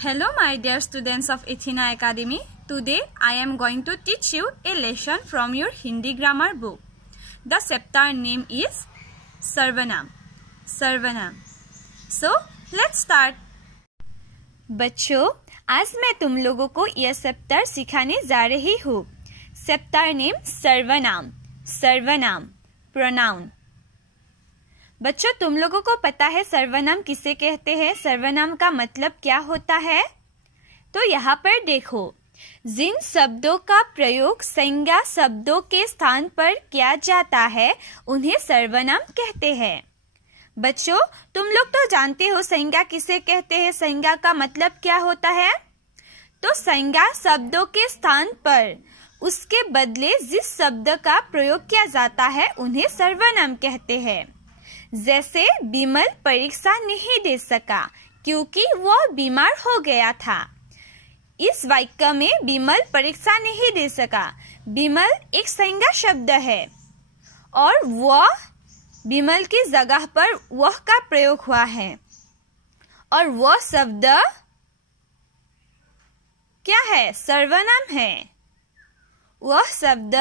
Hello my dear students of Athena Academy. Today I am going to teach you a lesson from your Hindi grammar book. The chapter name is Sarvanam. Sarvanam. So let's start. बच्चों, आज मैं तुम लोगों को यह chapter सिखाने जा रही हूँ. चैप्टर नेम सर्वनाम. सर्वनाम प्रोनाउन. बच्चों, तुम लोगों को पता है सर्वनाम किसे कहते हैं? सर्वनाम का मतलब क्या होता है? तो यहाँ पर देखो, जिन शब्दों का प्रयोग संज्ञा शब्दों के स्थान पर किया जाता है उन्हें सर्वनाम कहते हैं. बच्चों, तुम लोग तो जानते हो संज्ञा किसे कहते हैं. संज्ञा का मतलब क्या होता है? तो संज्ञा शब्दों के स्थान पर उसके बदले जिस शब्द का प्रयोग किया जाता है उन्हें सर्वनाम कहते हैं. जैसे बिमल परीक्षा नहीं दे सका क्योंकि वह बीमार हो गया था. इस वाक्य में बिमल परीक्षा नहीं दे सका. बिमल एक संज्ञा शब्द है और वह बिमल की जगह पर वह का प्रयोग हुआ है और वह शब्द क्या है? सर्वनाम है. वह शब्द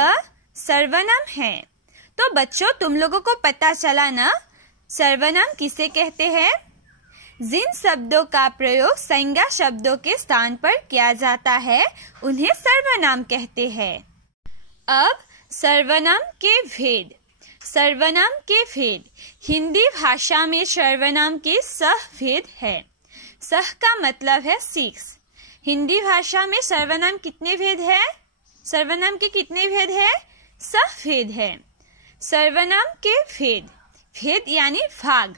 सर्वनाम है. तो बच्चों, तुम लोगों को पता चला ना सर्वनाम किसे कहते हैं? जिन शब्दों का प्रयोग संज्ञा शब्दों के स्थान पर किया जाता है उन्हें सर्वनाम कहते हैं. अब सर्वनाम के भेद. सर्वनाम के भेद. हिंदी भाषा में सर्वनाम के सह भेद है. सह का मतलब है 6. हिंदी भाषा में सर्वनाम कितने भेद है? सर्वनाम के कितने भेद है? सह भेद है. सर्वनाम के भेद. भेद यानी भाग.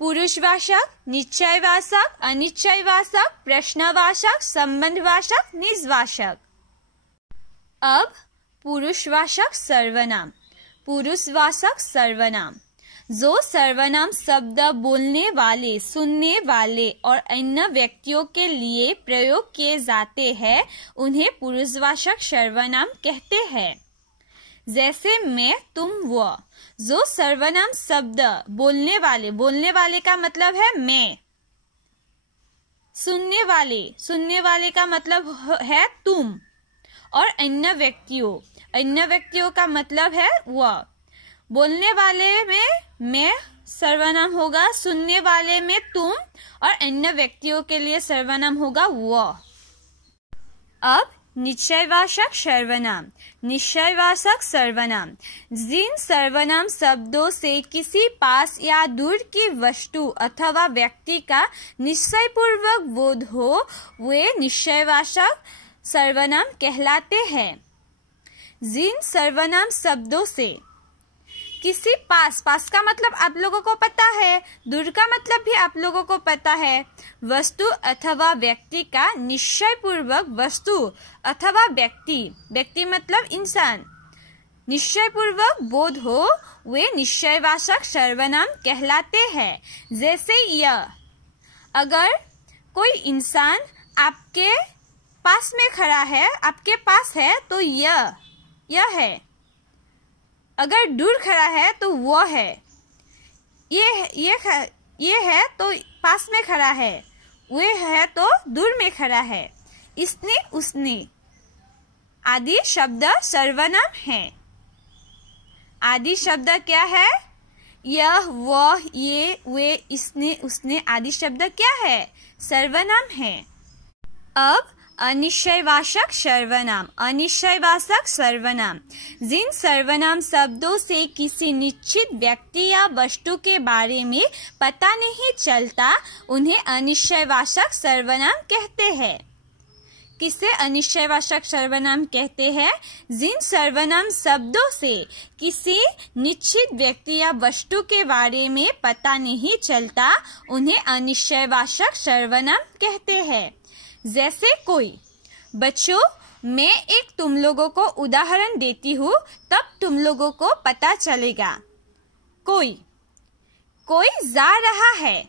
पुरुषवाचक, निश्चयवाचक, अनिश्चयवाचक, प्रश्नवाचक, संबंधवाचक, निजवाचक. अब पुरुषवाचक सर्वनाम. पुरुषवाचक सर्वनाम. जो सर्वनाम शब्द बोलने वाले, सुनने वाले और अन्य व्यक्तियों के लिए प्रयोग किए जाते हैं उन्हें पुरुषवाचक सर्वनाम कहते हैं. जैसे मैं, तुम, वह. जो सर्वनाम शब्द बोलने वाले, बोलने वाले का मतलब है मैं. सुनने वाले, सुनने वाले का मतलब है तुम. और अन्य व्यक्तियों, अन्य व्यक्तियों का मतलब है वह. बोलने वाले में मैं सर्वनाम होगा, सुनने वाले में तुम और अन्य व्यक्तियों के लिए सर्वनाम होगा वह. अब निश्चयवाचक सर्वनाम. निश्चयवाचक सर्वनाम. जिन सर्वनाम शब्दों से किसी पास या दूर की वस्तु अथवा व्यक्ति का निश्चयपूर्वक बोध हो वे निश्चयवाचक सर्वनाम कहलाते हैं. जिन सर्वनाम शब्दों से किसी पास, पास का मतलब आप लोगों को पता है, दूर का मतलब भी आप लोगों को पता है, वस्तु अथवा व्यक्ति का निश्चयपूर्वक वस्तु अथवा व्यक्ति, व्यक्ति मतलब इंसान, निश्चयपूर्वक बोध हो वे निश्चयवाचक सर्वनाम कहलाते हैं. जैसे यह. अगर कोई इंसान आपके पास में खड़ा है, आपके पास है तो यह है. अगर दूर खड़ा है तो वो है. ये है तो पास में खड़ा है, वे है तो दूर में खड़ा है. इसने, उसने आदि शब्द सर्वनाम है. आदि शब्द क्या है? यह, वह, ये, वे, इसने, उसने आदि शब्द क्या है? सर्वनाम है. अब अनिश्चयवाचक सर्वनाम. अनिश्चयवाचक सर्वनाम. जिन सर्वनाम शब्दों से किसी निश्चित व्यक्ति या वस्तु के बारे में पता नहीं चलता उन्हें अनिश्चयवाचक सर्वनाम कहते हैं. किसे अनिश्चयवाचक सर्वनाम कहते हैं? जिन सर्वनाम शब्दों से किसी निश्चित व्यक्ति या वस्तु के बारे में पता नहीं चलता उन्हें अनिश्चयवाचक सर्वनाम कहते हैं. जैसे कोई. बच्चों, मैं एक तुम लोगों को उदाहरण देती हूँ तब तुम लोगों को पता चलेगा. कोई. कोई जा रहा है.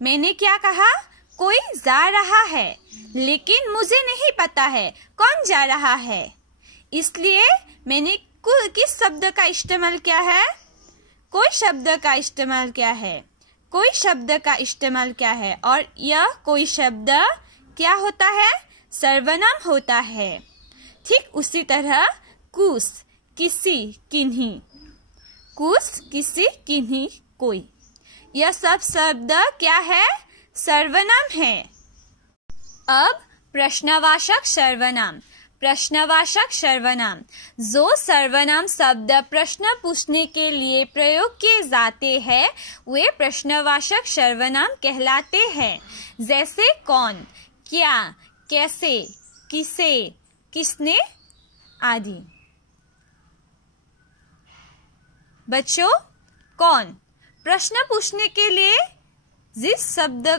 मैंने क्या कहा? कोई जा रहा है, लेकिन मुझे नहीं पता है कौन जा रहा है. इसलिए मैंने किस शब्द का इस्तेमाल किया है? कोई शब्द का इस्तेमाल किया है. कोई शब्द का इस्तेमाल क्या है, और यह कोई शब्द क्या होता है, सर्वनाम होता है। ठीक उसी तरह कुछ, किसी, किन्हीं, कुछ, किसी, किन्हीं, कोई, यह सब शब्द क्या है, सर्वनाम है। अब प्रश्नवाचक सर्वनाम। प्रश्नवाचक सर्वनाम, जो सर्वनाम शब्द प्रश्न पूछने के लिए प्रयोग किए जाते हैं वे प्रश्नवाचक सर्वनाम कहलाते हैं। जैसे कौन, क्या, कैसे, किसे, किसने आदि। बच्चों, कौन प्रश्न पूछने के लिए जिस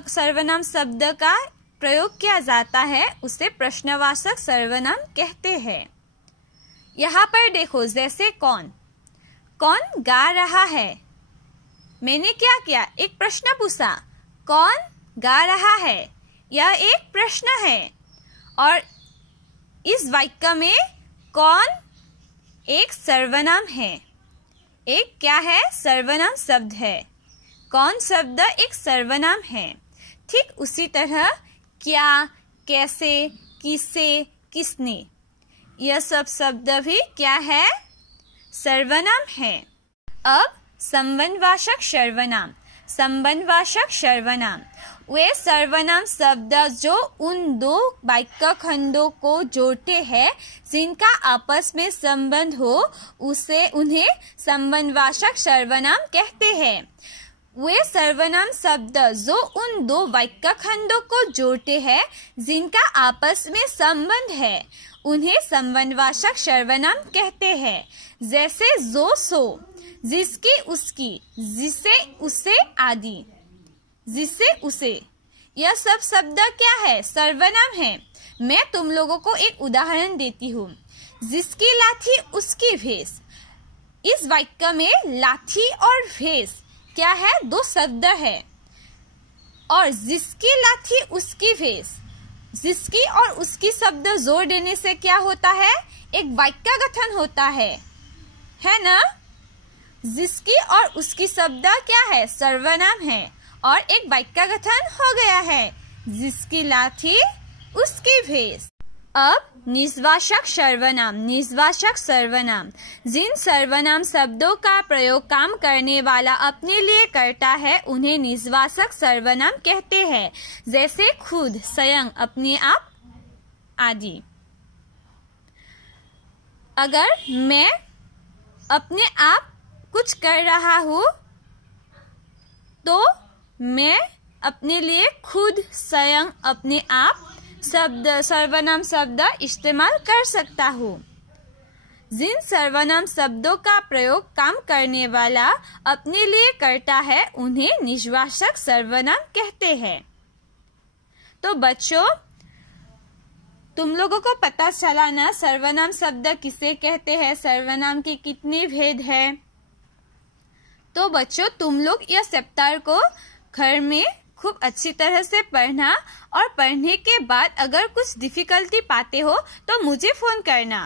सर्वनाम शब्द का प्रयोग किया जाता है उसे प्रश्नवाचक सर्वनाम कहते हैं। यहाँ पर देखो, जैसे कौन गा रहा है। मैंने क्या किया, एक प्रश्न पूछा, कौन गा रहा है, यह एक प्रश्न है। और इस वाक्य में कौन एक सर्वनाम है, एक क्या है, सर्वनाम शब्द है। कौन शब्द एक सर्वनाम है। ठीक उसी तरह क्या, कैसे, किसे, किसने, यह सब शब्द भी क्या है, सर्वनाम है। अब संबंधवाचक सर्वनाम। संबंधवाचक सर्वनाम वे सर्वनाम शब्द जो उन दो वाक्य खंडों को जोड़ते हैं जिनका आपस में संबंध हो उन्हें संबंधवाचक सर्वनाम कहते हैं। वे सर्वनाम शब्द जो उन दो वाक्य खंडों को जोड़ते हैं जिनका आपस में संबंध है उन्हें संबंधवाचक सर्वनाम कहते हैं। जैसे जो, सो, जिसकी, उसकी, जिसे, उसे आदि। जिसे, उसे, यह सब शब्द क्या है, सर्वनाम है। मैं तुम लोगों को एक उदाहरण देती हूँ। जिसकी लाठी उसकी भैंस। इस वाक्य में लाठी और भैंस क्या है, दो शब्द है। और जिसकी लाठी उसकी भैंस, जिसकी और उसकी शब्द जोड़ देने से क्या होता है, एक वाक्य गठन होता है ना। जिसकी और उसकी शब्द क्या है, सर्वनाम है और एक वाक्य गठन हो गया है, जिसकी लाठी उसकी भैंस। अब निजवाचक सर्वनाम। निजवाचक सर्वनाम जिन सर्वनाम शब्दों का प्रयोग काम करने वाला अपने लिए करता है उन्हें निजवाचक सर्वनाम कहते हैं। जैसे खुद, स्वयं, अपने आप आदि। अगर मैं अपने आप कुछ कर रहा हूँ तो मैं अपने लिए खुद, स्वयं, अपने आप शब्द, सर्वनाम शब्द इस्तेमाल कर सकता हूँ। जिन सर्वनाम शब्दों का प्रयोग काम करने वाला अपने लिए करता है उन्हें निजवाचक सर्वनाम कहते हैं। तो बच्चों, तुम लोगों को पता चला ना सर्वनाम शब्द किसे कहते हैं, सर्वनाम के कितने भेद हैं। तो बच्चों, तुम लोग यह सप्ताह को घर में खूब अच्छी तरह से पढ़ना और पढ़ने के बाद अगर कुछ डिफिकल्टी पाते हो तो मुझे फोन करना।